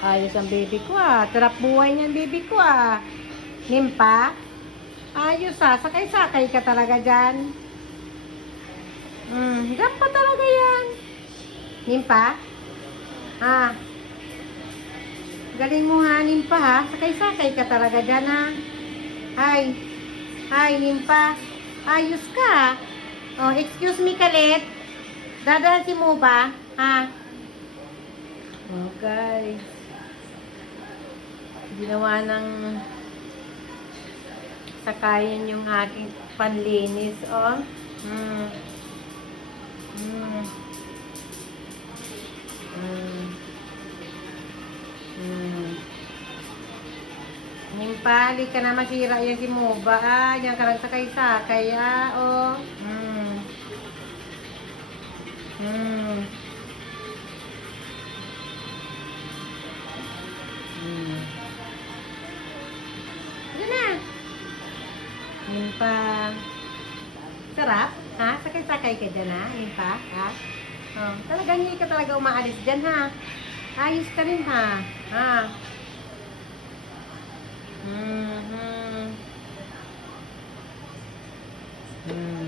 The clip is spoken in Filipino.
Ayos ang baby ko ah. Sarap buhay niyan baby ko ah. Nimpa? Ayos ah. Sakay-sakay ka talaga dyan. Diyan pa talaga yan. Nimpa? Ah. Galing mo ha, Nimpa ha. Sakay-sakay ka talaga dyan ha. Ay. Ay, Nimpa. Ayos ka. Oh, excuse me kalit. Dadaan si Moba. Ha? Okay. Ginawa ng sakayan yung aking panlinis, oh. Mm. Mm. Mm. Mm. Himpali ka na masira yan si Moba, ah. Yan ka lang sakay-sakay, ah, oh. Mm. Mm. Mm. Yan na. Himpa. Sarap? Ha? Sakay-sakay ka dyan, ha? Himpa? Ha? Oh, talagang hindi ka talaga umaalis dyan, ha? Ayos ka rin, ha? Ha? Mm-hmm. Mm.